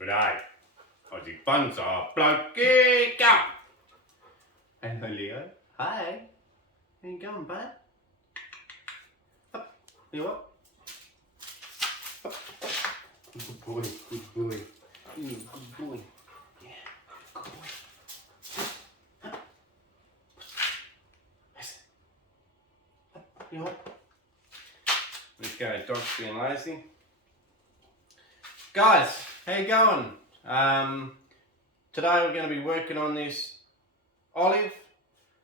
G'day, Aussie Bonsai Bloke, go! Hello Leo, hi, how you going bud? Up, you up? Up. Good boy, good boy, good boy, yeah, good boy. Up. Up, you up? Let's go, dog's being lazy. Guys, how you going? Today we're going to be working on this olive.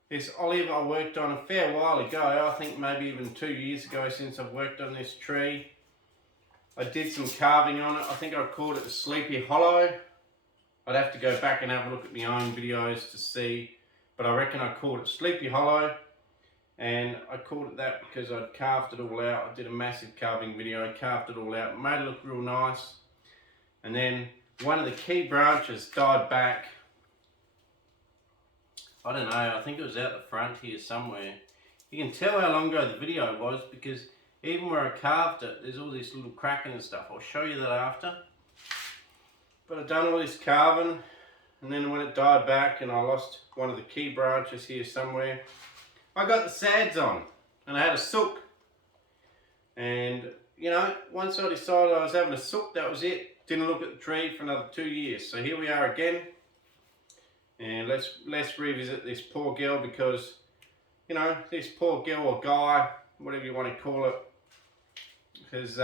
This olive I worked on a fair while ago, I think maybe even 2 years ago since I've worked on this tree. I did some carving on it. I think I called it the Sleepy Hollow. I'd have to go back and have a look at my own videos to see, but I reckon I called it Sleepy Hollow. And I called it that because I'd carved it all out. I did a massive carving video, I carved it all out, made it look real nice. And then one of the key branches died back. I don't know, I think it was out the front here somewhere. You can tell how long ago the video was because even where I carved it, there's all this little cracking and stuff. I'll show you that after. But I've done all this carving, and then when it died back and I lost one of the key branches here somewhere, I got the sads on and I had a sook. And you know, once I decided I was having a sook, that was it. Didn't look at the tree for another 2 years. So here we are again. And let's revisit this poor girl because, you know, this poor girl or guy, whatever you want to call it, because,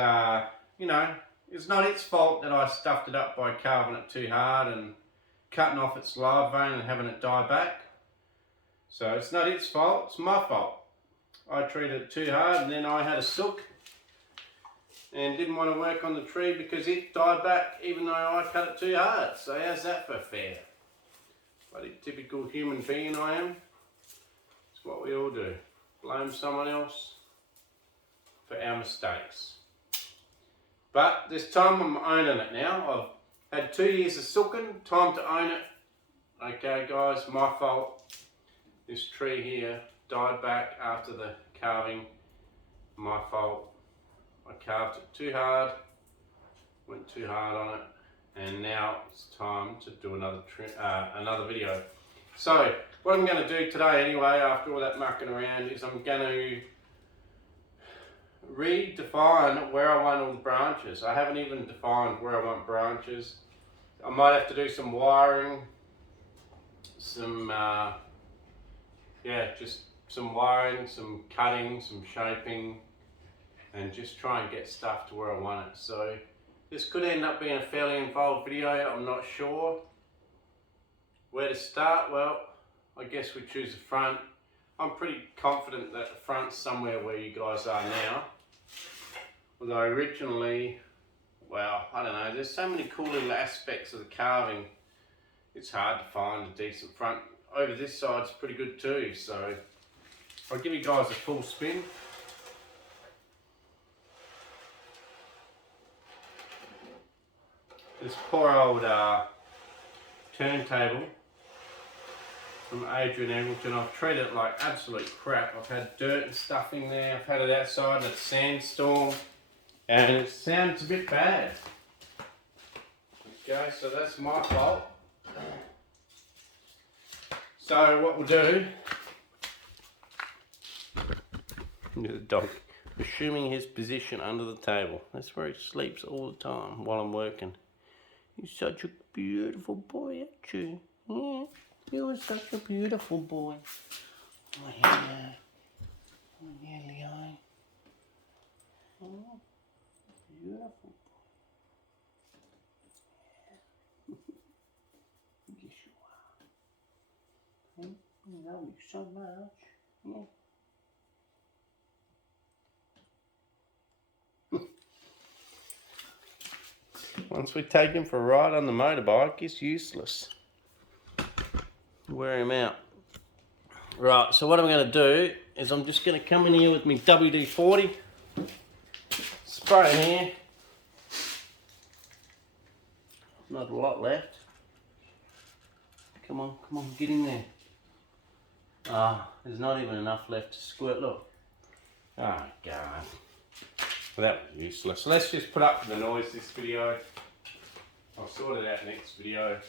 you know, it's not its fault that I stuffed it up by carving it too hard and cutting off its larva vein and having it die back. So it's not its fault, it's my fault. I treated it too hard and then I had a sook and didn't want to work on the tree because it died back even though I cut it too hard. So how's that for fair? Bloody typical human being I am. It's what we all do. Blame someone else for our mistakes. But this time I'm owning it now. I've had 2 years of sooking, time to own it. Okay guys, my fault. This tree here died back after the carving. My fault. I carved it too hard, went too hard on it, and now it's time to do another video. So what I'm going to do today anyway, after all that mucking around, is I'm going to redefine where I want all the branches. I haven't even defined where I want branches. I might have to do some wiring, some just some wiring, some cutting, some shaping, and just try and get stuff to where I want it. So this could end up being a fairly involved video, I'm not sure. Where to start? Well, I guess we choose the front. I'm pretty confident that the front's somewhere where you guys are now. Although originally, well, I don't know, there's so many cool little aspects of the carving, it's hard to find a decent front. Over this side's pretty good too, so I'll give you guys a full spin. This poor old turntable from Adrian Angleton, I've treated it like absolute crap. I've had dirt and stuff in there, I've had it outside in a sandstorm, and it sounds a bit bad. Okay, so that's my fault. So what we'll do, look at the dog, assuming his position under the table. That's where he sleeps all the time while I'm working. You're such a beautiful boy, aren't you? Yeah, you're such a beautiful boy. Oh yeah, oh yeah, Leo. Oh, beautiful boy. Yeah. Yes, you are. I love you so much. Yeah. Once we take him for a ride on the motorbike, it's useless. Wear him out. Right, so what I'm going to do is I'm just going to come in here with my WD-40, spray in here. Not a lot left. Come on, get in there. Ah, there's not even enough left to squirt, look. Oh, God. Well, that was useless. Let's just put up with the noise this video. I'll sort it out next video.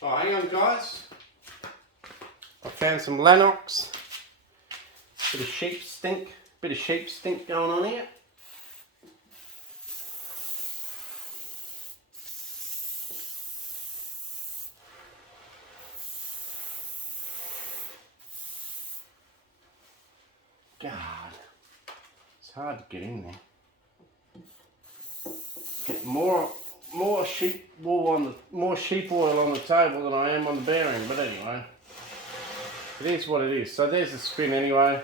Oh, hang on guys. I found some Lanox. Bit of sheep stink going on here. God, it's hard to get in there. Get more sheep oil on the table than I am on the bearing, but anyway, it is what it is. So there's the spin anyway.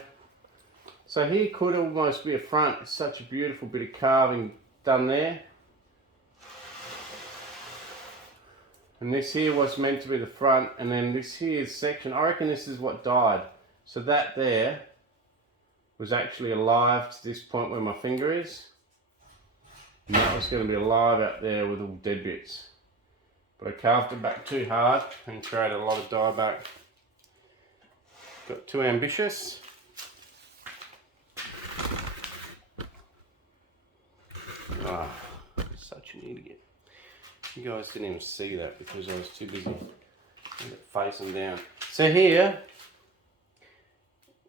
So here could almost be a front. It's such a beautiful bit of carving done there. And this here was meant to be the front, and then this here's section, I reckon this is what died. So that there was actually alive to this point where my finger is. And that was going to be alive out there with all dead bits. But I carved it back too hard and created a lot of dieback. Got too ambitious. Ah, such an idiot. You guys didn't even see that because I was too busy facing down. So here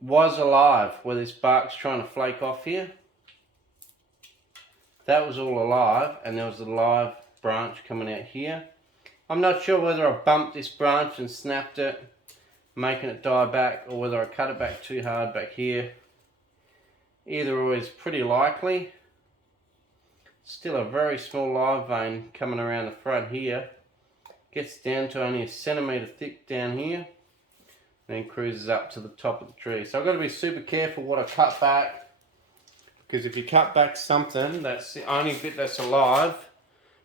was alive where this bark's trying to flake off here. That was all alive, and there was a live branch coming out here. I'm not sure whether I bumped this branch and snapped it, making it die back, or whether I cut it back too hard back here. Either way is pretty likely. Still a very small live vein coming around the front here. Gets down to only 1 centimetre thick down here. Then cruises up to the top of the tree. So I've got to be super careful what I cut back. Because if you cut back something that's the only bit that's alive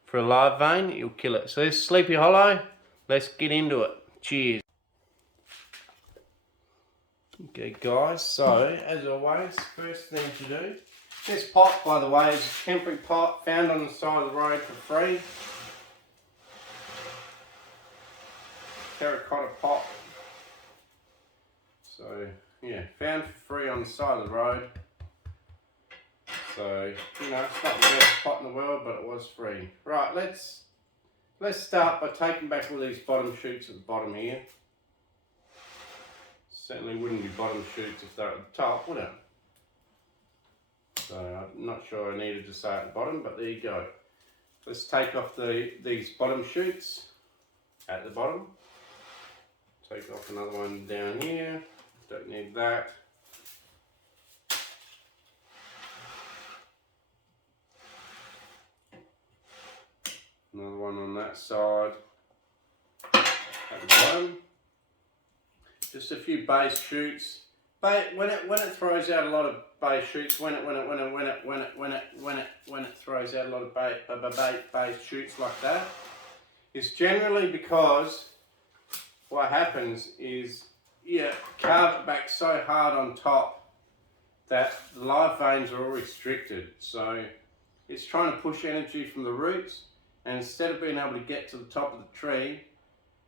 for a live vein, you'll kill it. So there's Sleepy Hollow. Let's get into it. Cheers. Okay guys, so as always, first thing to do, this pot by the way is a temporary pot found on the side of the road for free. Terracotta pot. So yeah, found for free on the side of the road. So, you know, it's not the best pot in the world, but it was free. Right, let's start by taking back all these bottom shoots at the bottom here. Certainly wouldn't be bottom shoots if they're at the top, would it? So I'm not sure I needed to say at the bottom, but there you go. Let's take off these bottom shoots at the bottom. Take off another one down here. Don't need that. Another one on that side. At the bottom. Just a few base shoots. But when it throws out a lot of base shoots, when it throws out a lot of base shoots like that, it's generally because what happens is you carve it back so hard on top that the live veins are all restricted. So it's trying to push energy from the roots, and instead of being able to get to the top of the tree,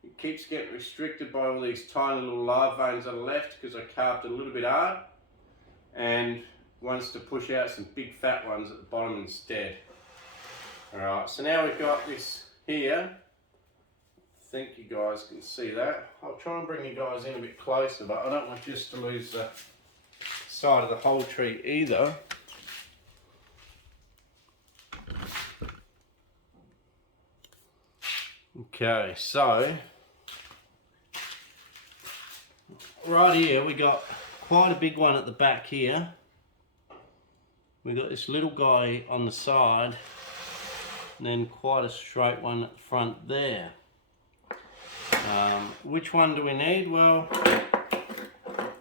it keeps getting restricted by all these tiny little live veins that are left because I carved it a little bit hard, and wants to push out some big fat ones at the bottom instead. Alright, so now we've got this here. I think you guys can see that. I'll try and bring you guys in a bit closer, but I don't want just to lose the side of the whole tree either. Okay, so right here we got quite a big one at the back here. We got this little guy on the side, and then quite a straight one at the front there. Which one do we need? Well,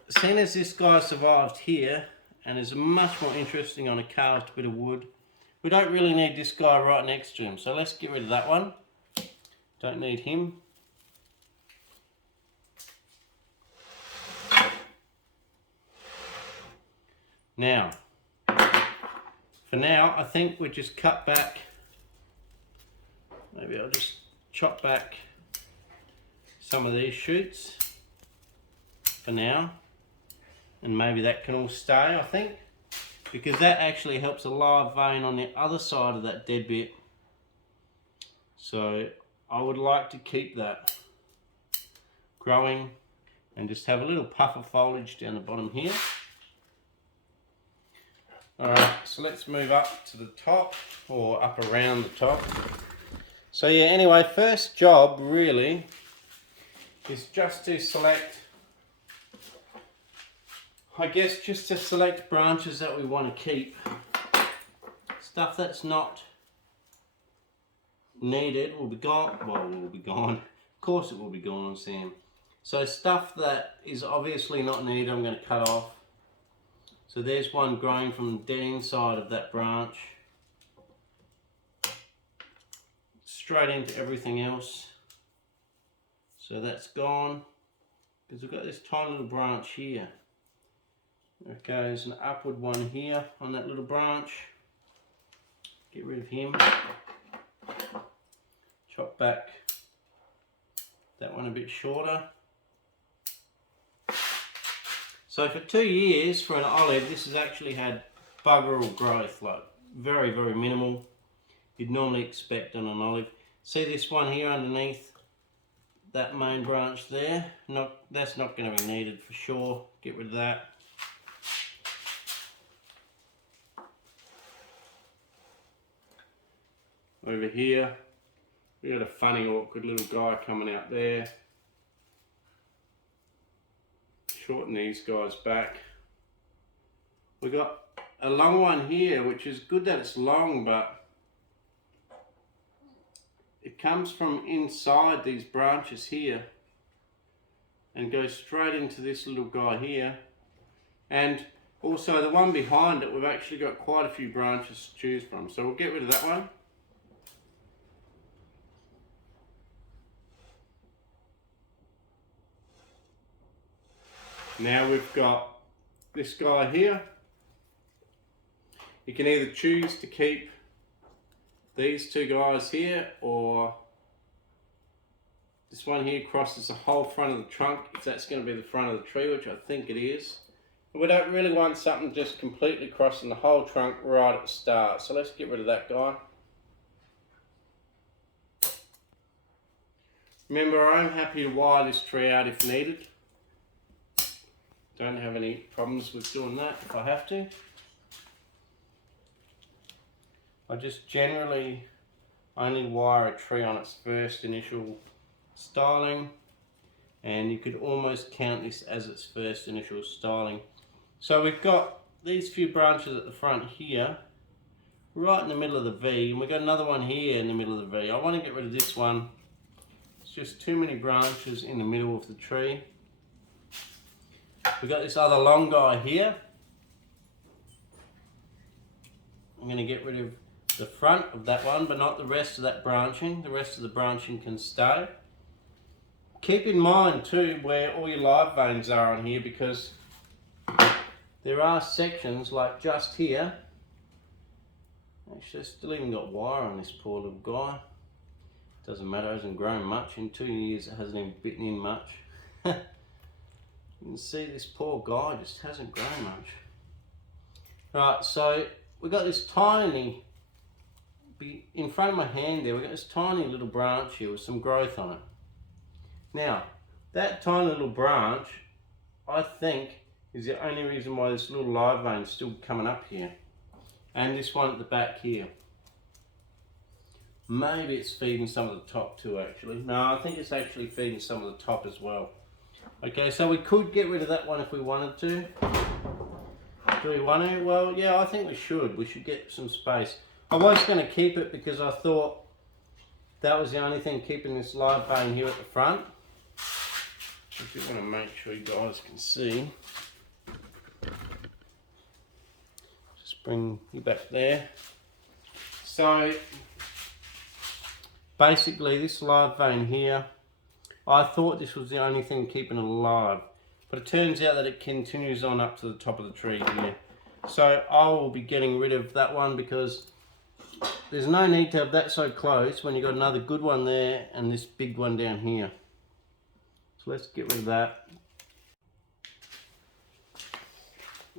seeing as this guy survived here and is much more interesting on a carved bit of wood, we don't really need this guy right next to him, so let's get rid of that one. Don't need him. Now, for now, I think we just cut back. Maybe I'll just chop back some of these shoots for now, and maybe that can all stay, I think. because that actually helps a live vein on the other side of that dead bit. So I would like to keep that growing and just have a little puff of foliage down the bottom here. Alright, so let's move up to the top, or up around the top. So yeah, anyway, first job really is just to select, I guess just to select branches that we want to keep. Stuff that's not needed will be gone. Well, it will be gone. Of course it will be gone, Sam. So stuff that is obviously not needed, I'm going to cut off. So there's one growing from the dead inside of that branch. Straight into everything else. So that's gone. Because we've got this tiny little branch here. There goes an upward one here on that little branch. Get rid of him. Chop back that one a bit shorter. So for 2 years for an olive, this has actually had bugger all growth, like very, very minimal. You'd normally expect on an olive. See this one here underneath that main branch there? That's not going to be needed for sure. Get rid of that. Over here, we got a funny, awkward little guy coming out there. Shorten these guys back. We got a long one here, which is good that it's long, but it comes from inside these branches here and goes straight into this little guy here. And also the one behind it, we've actually got quite a few branches to choose from, so we'll get rid of that one. Now we've got this guy here. You can either choose to keep these two guys here, or this one here crosses the whole front of the trunk, if that's going to be the front of the tree, which I think it is. But we don't really want something just completely crossing the whole trunk right at the start, so let's get rid of that guy. Remember, I'm happy to wire this tree out if needed. Don't have any problems with doing that if I have to. I just generally only wire a tree on its first initial styling, and you could almost count this as its first initial styling. So we've got these few branches at the front here, right in the middle of the V, and we've got another one here in the middle of the V. I want to get rid of this one. It's just too many branches in the middle of the tree. We've got this other long guy here. I'm going to get rid of the front of that one, but not the rest of that branching. The rest of the branching can stay. Keep in mind too where all your live veins are on here, because there are sections like just here. Actually, I've still even got wire on this poor little guy. Doesn't matter, it hasn't grown much. In 2 years it hasn't even bitten in much. You can see this poor guy just hasn't grown much. Right, so we've got this tiny, in front of my hand there, we've got this tiny little branch here with some growth on it. Now, that tiny little branch, I think, is the only reason why this little live vein is still coming up here. And this one at the back here. Maybe it's feeding some of the top too, actually. No, I think it's actually feeding some of the top as well. Okay, so we could get rid of that one if we wanted to. Do we want to? Well, yeah, I think we should. We should get some space. I was going to keep it because I thought that was the only thing keeping this live vein here at the front. I just want to make sure you guys can see. Just bring you back there. So, basically this live vein here, I thought this was the only thing keeping it alive, but it turns out that it continues on up to the top of the tree here. So I will be getting rid of that one because there's no need to have that so close when you've got another good one there and this big one down here. So let's get rid of that.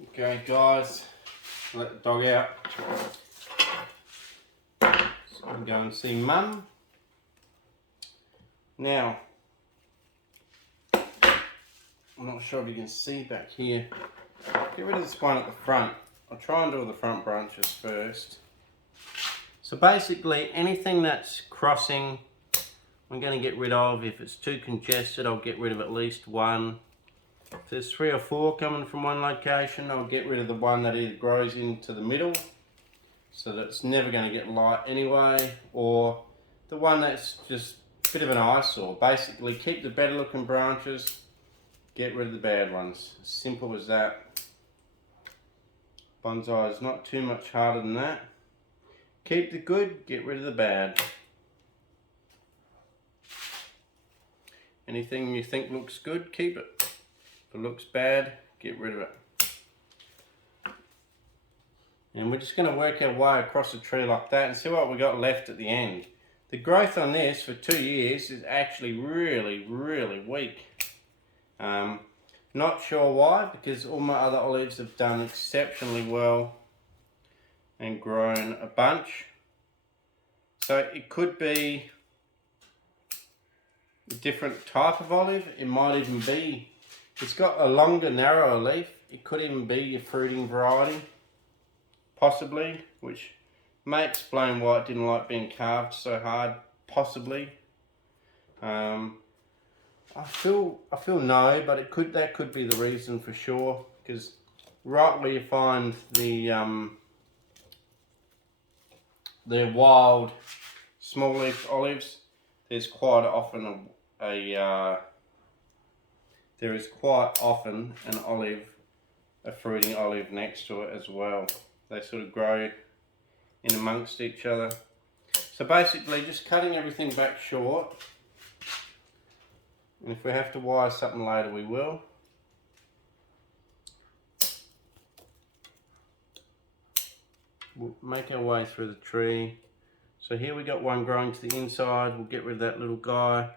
Okay guys, let the dog out. So I'm going to see Mum. Now, I'm not sure if you can see back here. Get rid of this one at the front. I'll try and do the front branches first. So basically anything that's crossing I'm going to get rid of. If it's too congested, I'll get rid of at least one. If there's 3 or 4 coming from one location, I'll get rid of the one that either grows into the middle, so that it's never going to get light anyway, or the one that's just a bit of an eyesore. Basically, keep the better looking branches, get rid of the bad ones. As simple as that. Bonsai is not too much harder than that. Keep the good, get rid of the bad. Anything you think looks good, keep it. If it looks bad, get rid of it. And we're just going to work our way across the tree like that and see what we got left at the end. The growth on this for 2 years is actually really, really weak. Not sure why, because all my other olives have done exceptionally well and grown a bunch. So it could be a different type of olive. It might even be, it's got a longer, narrower leaf. It could even be a fruiting variety, possibly, which may explain why it didn't like being carved so hard, possibly. I feel no, but that could be the reason for sure, because right where you find the wild small leaf olives, there's quite often there is quite often an olive, a fruiting olive next to it as well. They sort of grow in amongst each other. So basically just cutting everything back short, and if we have to wire something later we will. We'll make our way through the tree. So here we got one growing to the inside. We'll get rid of that little guy.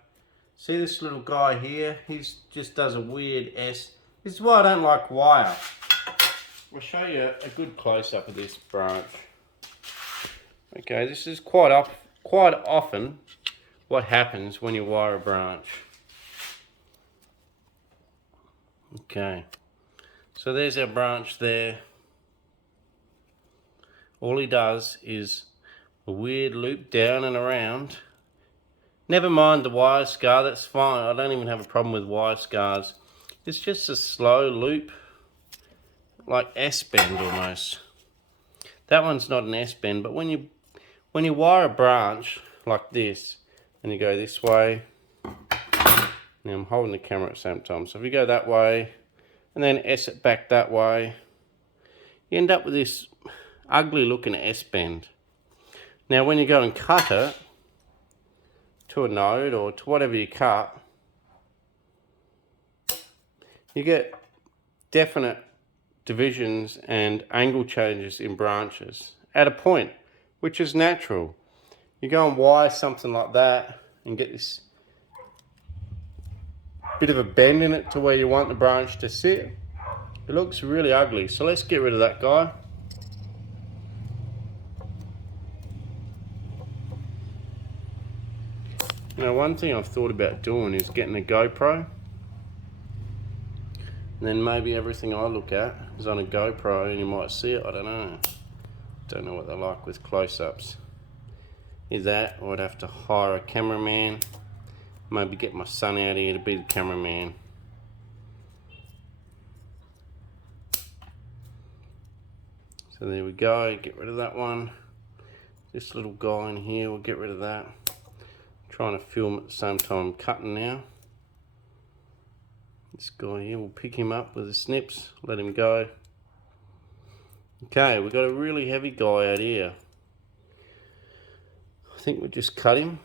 See this little guy here? He just does a weird S. This is why I don't like wire. We'll show you a good close-up of this branch. Okay, this is quite often what happens when you wire a branch. Okay, so there's our branch there. All he does is a weird loop down and around. Never mind the wire scar, that's fine. I don't even have a problem with wire scars. It's just a slow loop, like S-bend almost. That one's not an S-bend, but when you wire a branch like this, and you go this way, now I'm holding the camera at the same time, so if you go that way, and then S it back that way, you end up with this ugly looking S-bend. Now when you go and cut it to a node or to whatever you cut, you get definite divisions and angle changes in branches at a point, which is natural. You go and wire something like that and get this bit of a bend in it to where you want the branch to sit. It looks really ugly, so let's get rid of that guy. Now one thing I've thought about doing is getting a GoPro, and then maybe everything I look at is on a GoPro and you might see it. I don't know. Don't know what they're like with close-ups. Is that, or I'd have to hire a cameraman, maybe get my son out here to be the cameraman. So there we go, get rid of that one. This little guy in here, we'll get rid of that. Trying to film at the same time I'm cutting now. This guy here, we'll pick him up with the snips, let him go. Okay, we've got a really heavy guy out here. I think we'll just cut him.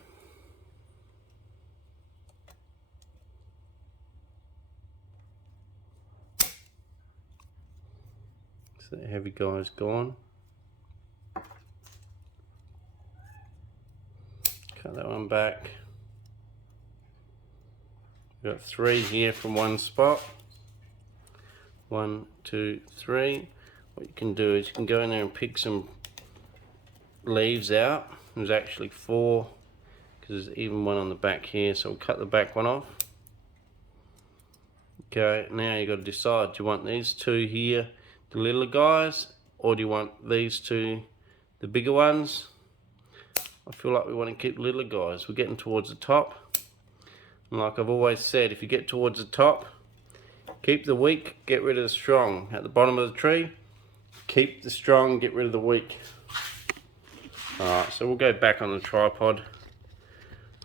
So the heavy guy's gone. Cut that one back. We've got 3 here from one spot. 1, 2, 3. what you can do is you can go in there and pick some leaves out. There's actually 4, because there's even one on the back here, so we'll cut the back one off. Okay, now you got to decide, do you want these 2 here, the little guys, or do you want these 2, the bigger ones? I feel like we want to keep the little guys. We're getting towards the top, and like I've always said, if you get towards the top, keep the weak, get rid of the strong. At the bottom of the tree, keep the strong, get rid of the weak. Alright, so we'll go back on the tripod.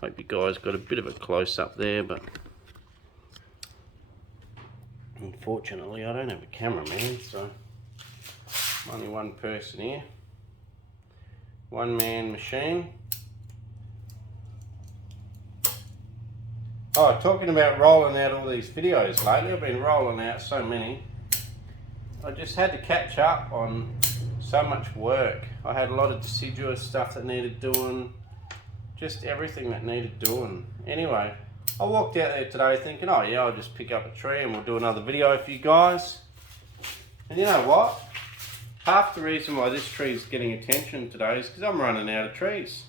Hope you guys got a bit of a close-up there, but unfortunately I don't have a cameraman, so I'm only one person here. One-man machine. Oh, talking about rolling out all these videos lately, I've been rolling out so many. I just had to catch up on so much work. I had a lot of deciduous stuff that needed doing, just everything that needed doing. Anyway, I walked out there today thinking, oh yeah, I'll just pick up a tree and we'll do another video for you guys. And you know what? Half the reason why this tree is getting attention today is because I'm running out of trees.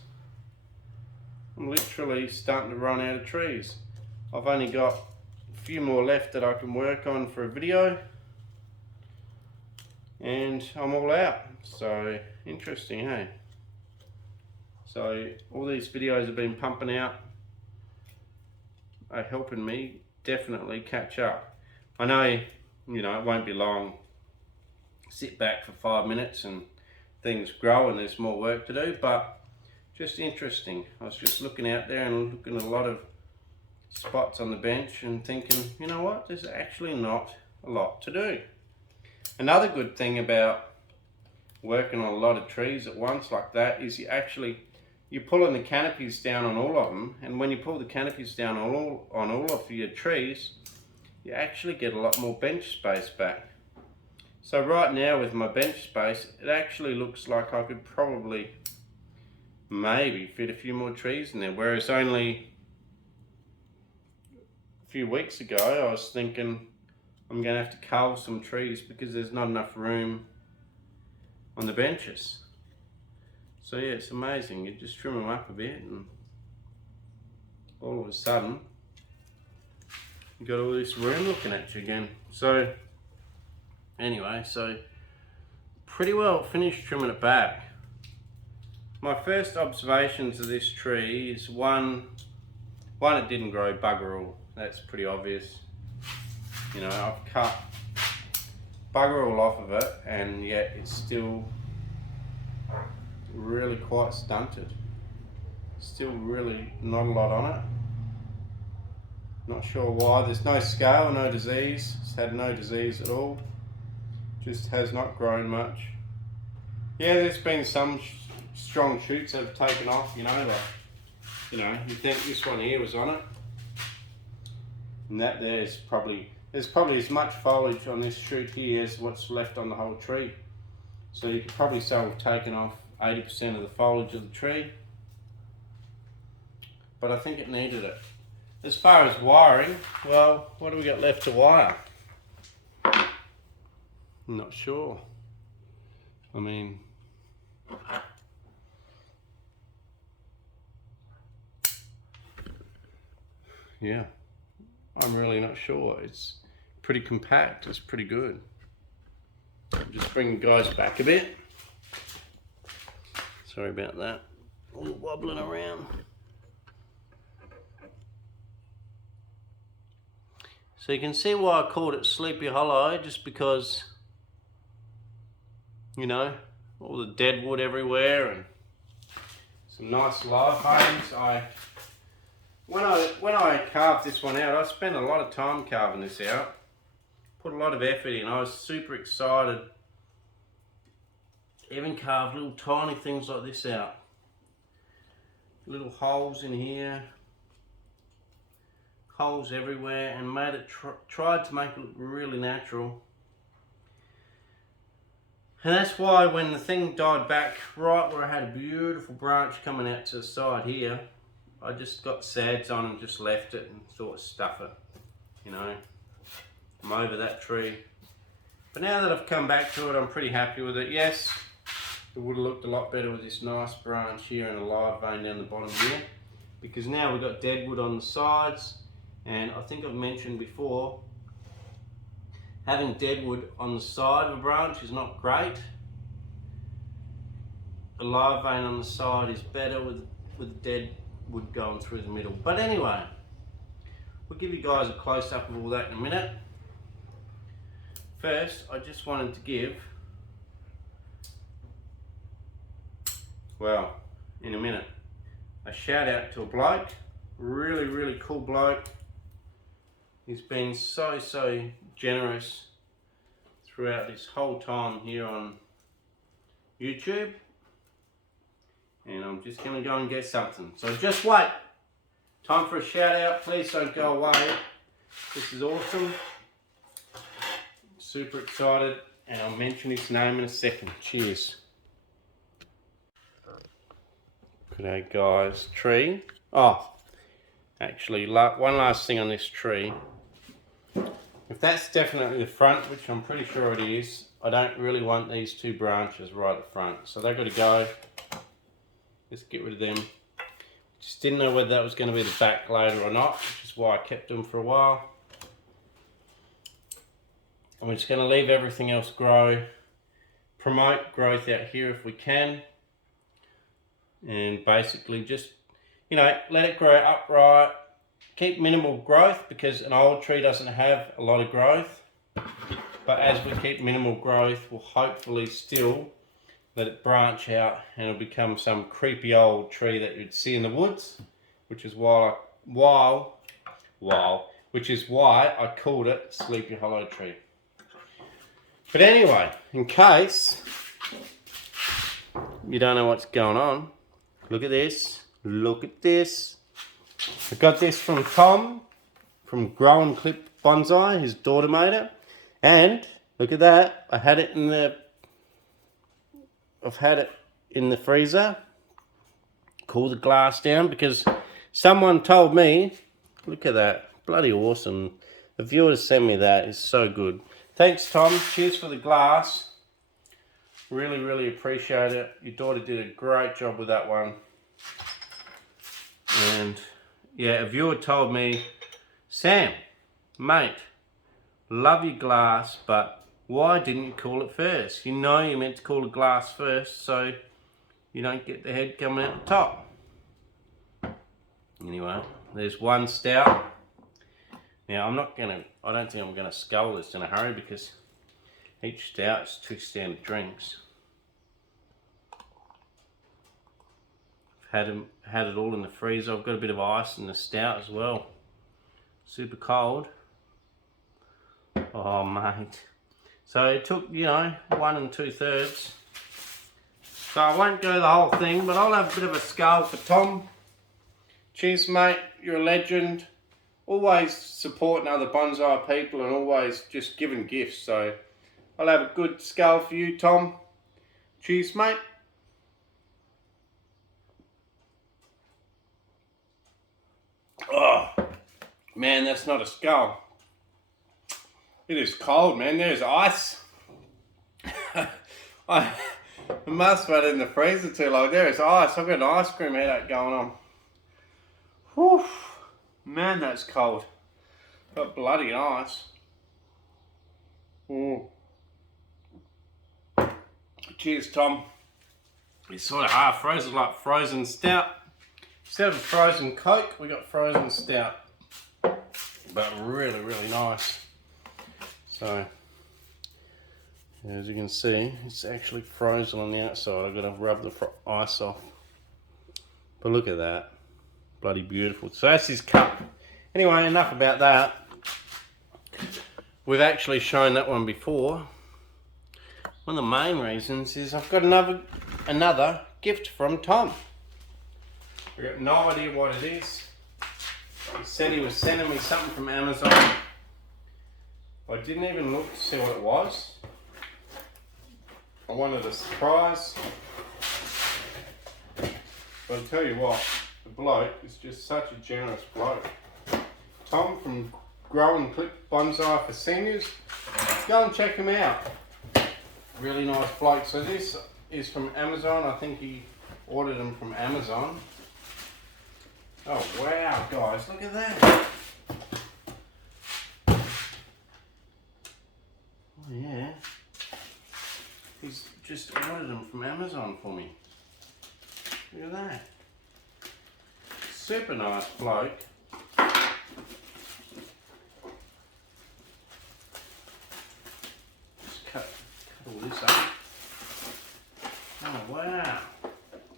I'm literally starting to run out of trees. I've only got a few more left that I can work on for a video, and I'm all out. So interesting, hey? So all these videos have been pumping out are helping me definitely catch up. I know, you know, it won't be long. Sit back for 5 minutes and things grow and there's more work to do, but just interesting. I was just looking out there and looking at a lot of spots on the bench and thinking, you know what, there's actually not a lot to do. Another good thing about working on a lot of trees at once like that is you're pulling the canopies down on all of them, and when you pull the canopies down on all of your trees, you actually get a lot more bench space back. So right now with my bench space, it actually looks like I could probably maybe fit a few more trees in there, whereas only a few weeks ago I was thinking I'm going to have to cull some trees because there's not enough room on the benches. So yeah, it's amazing. You just trim them up a bit and all of a sudden you got all this room looking at you again. So anyway, so pretty well finished trimming it back. My first observations of this tree is one, it didn't grow bugger all. That's pretty obvious. You know, I've cut bugger all off of it and yet it's still really quite stunted. Still really not a lot on it. Not sure why. There's no scale, no disease. It's had no disease at all. Just has not grown much. Yeah, there's been some strong shoots that have taken off, you know, like, you know, you think this one here was on it. And that there's probably as much foliage on this shoot here as what's left on the whole tree. So you could probably say we've taken off 80% of the foliage of the tree. But I think it needed it. As far as wiring, well, what do we got left to wire? I'm not sure. I mean, yeah, I'm really not sure. It's pretty compact, it's pretty good. Just bring the guys back a bit. Sorry about that. All wobbling around. So you can see why I called it Sleepy Hollow, just because, you know, all the dead wood everywhere and some nice live homes. When I carved this one out, I spent a lot of time carving this out. Put a lot of effort in. I was super excited. Even carved little tiny things like this out. Little holes in here. Holes everywhere, and made it tried to make it look really natural. And that's why when the thing died back, right where I had a beautiful branch coming out to the side here, I just got sads on and just left it and thought, stuff it, you know. I'm over that tree. But now that I've come back to it, I'm pretty happy with it. Yes, it would have looked a lot better with this nice branch here and a live vein down the bottom here, because now we've got deadwood on the sides, and I think I've mentioned before, having deadwood on the side of a branch is not great. The live vein on the side is better with deadwood going through the middle. But anyway, we'll give you guys a close-up of all that in a minute. First, I just wanted to give, well, in a minute, a shout out to a bloke, really cool bloke. He's been so generous throughout this whole time here on YouTube. And I'm just going to go and get something. So just wait. Time for a shout out. Please don't go away. This is awesome. Super excited. And I'll mention his name in a second. Cheers. G'day guys. Tree. Oh, actually one last thing on this tree. If that's definitely the front, which I'm pretty sure it is, I don't really want these two branches right at the front. So they've got to go. Let's get rid of them. Just didn't know whether that was going to be the back later or not, which is why I kept them for a while. And we're just going to leave everything else grow. Promote growth out here if we can. And basically just, you know, let it grow upright. Keep minimal growth, because an old tree doesn't have a lot of growth. But as we keep minimal growth, we'll hopefully still let it branch out and it'll become some creepy old tree that you'd see in the woods, which is why I called it Sleepy Hollow Tree. But anyway, in case you don't know what's going on, look at this. Look at this. I got this from Tom from Grow and Clip Bonsai. His daughter made it. And look at that. I've had it in the freezer. Cool the glass down, because someone told me, look at that, bloody awesome. The viewer sent me that, it's so good. Thanks Tom, cheers for the glass. Really appreciate it. Your daughter did a great job with that one. And yeah, a viewer told me, Sam, mate, love your glass, but why didn't you call it first? You know you're meant to call the glass first, so you don't get the head coming out the top. Anyway, there's one stout. Now I don't think I'm gonna scull this in a hurry, because each stout is 2 standard drinks. I've had it all in the freezer. I've got a bit of ice in the stout as well. Super cold. Oh mate. So it took, you know, 1 2/3. So I won't go the whole thing, but I'll have a bit of a scull for Tom. Cheers mate, you're a legend. Always supporting other bonsai people and always just giving gifts. So I'll have a good scull for you, Tom. Cheers mate. Oh, man, that's not a skull. It is cold, man. There's ice. I must have had it in the freezer too long. There is ice. I've got an ice cream headache going on. Whew. Man, that's cold. Got bloody ice. Mm. Cheers, Tom. It's sort of half frozen, like frozen stout. Instead of frozen Coke, we got frozen stout. But really nice. So, as you can see, it's actually frozen on the outside. I've got to rub the ice off. But look at that. Bloody beautiful. So that's his cup. Anyway, enough about that. We've actually shown that one before. One of the main reasons is I've got another gift from Tom. We've got no idea what it is. He said he was sending me something from Amazon. I didn't even look to see what it was. I wanted a surprise. But I'll tell you what, the bloke is just such a generous bloke. Tom from Grow and Clip Bonsai for Seniors. Go and check him out. Really nice bloke. So this is from Amazon. I think he ordered them from Amazon. Oh wow, guys, look at that. Oh yeah. He's just ordered them from Amazon for me. Look at that. Super nice bloke. Just cut all this up. Oh wow.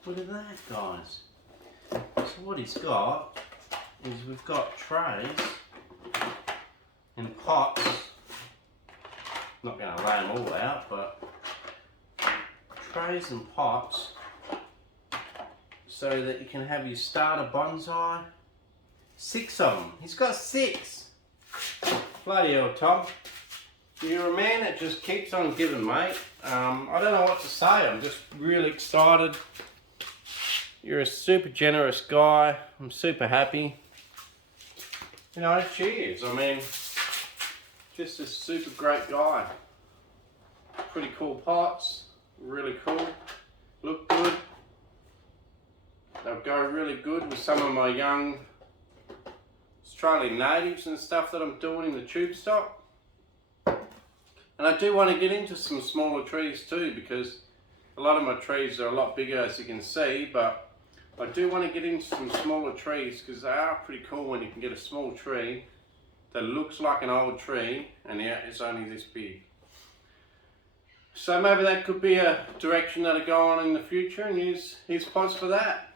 Look at that, guys. So what he's got is we've got trays and pots. Not going to lay them all out, but trays and pots so that you can have your starter bonsai. 6 of them. He's got 6. Bloody hell, Tom. You're a man that just keeps on giving, mate. I don't know what to say. I'm just really excited. You're a super generous guy. I'm super happy. You know, cheers. I mean, just a super great guy. Pretty cool pots. Really cool. Look good. They'll go really good with some of my young Australian natives and stuff that I'm doing in the tube stock. And I do want to get into some smaller trees too, because a lot of my trees are a lot bigger, as you can see, but I do want to get into some smaller trees because they are pretty cool when you can get a small tree that looks like an old tree and yet it's only this big. So maybe that could be a direction that I go on in the future and use his pots for that.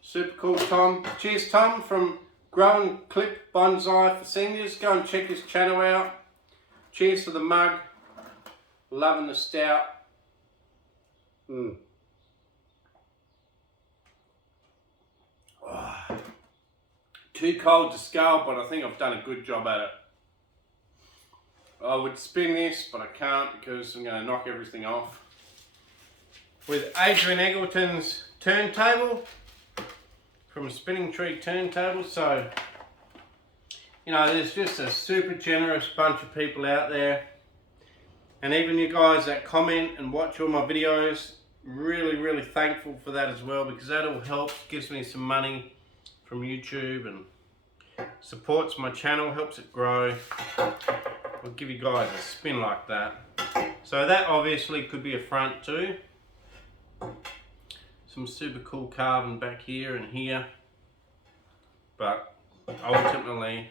Super cool, Tom. Cheers, Tom, from Grow and Clip Bonsai for Seniors. Go and check his channel out. Cheers for the mug. Loving the stout. Oh. Too cold to scale, but I think I've done a good job at it. I would spin this, but I can't because I'm going to knock everything off. With Adrian Eggleton's turntable from Spinning Tree Turntable. So, you know, there's just a super generous bunch of people out there. And even you guys that comment and watch all my videos, really thankful for that as well, because that all helps, gives me some money from YouTube and supports my channel, helps it grow. I'll give you guys a spin like that. So that obviously could be a front too. Some super cool carving back here and here. But ultimately,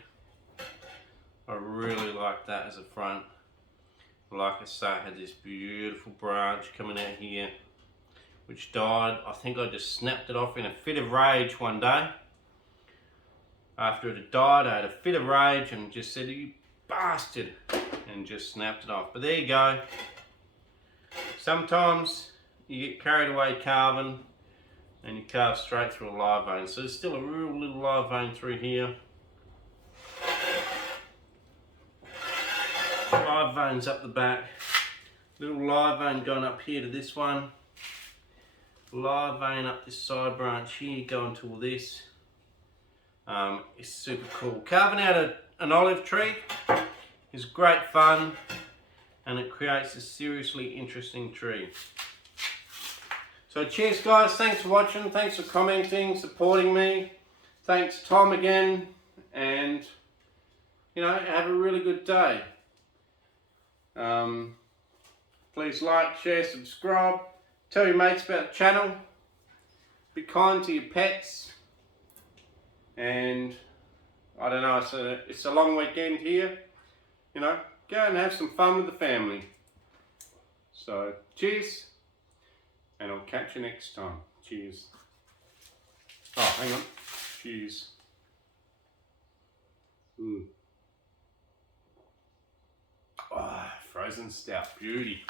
I really like that as a front. Like I say, I had this beautiful branch coming out here, which died. I think I just snapped it off in a fit of rage one day. After it had died, I had a fit of rage and just said, "You bastard," and just snapped it off. But there you go. Sometimes you get carried away carving and you carve straight through a live vein. So there's still a real little live vein through here. Live veins up the back. Little live vein going up here to this one. Live vein up this side branch here, going to all this. It's super cool. Carving out an olive tree is great fun, and it creates a seriously interesting tree. So cheers guys, thanks for watching, thanks for commenting, supporting me. Thanks Tom again, and you know, have a really good day. Please like, share, subscribe, tell your mates about the channel, be kind to your pets, and I don't know, it's a long weekend here, you know, go and have some fun with the family. So cheers, and I'll catch you next time. Cheers. Oh, hang on. Cheers. Oh, frozen stout, beauty.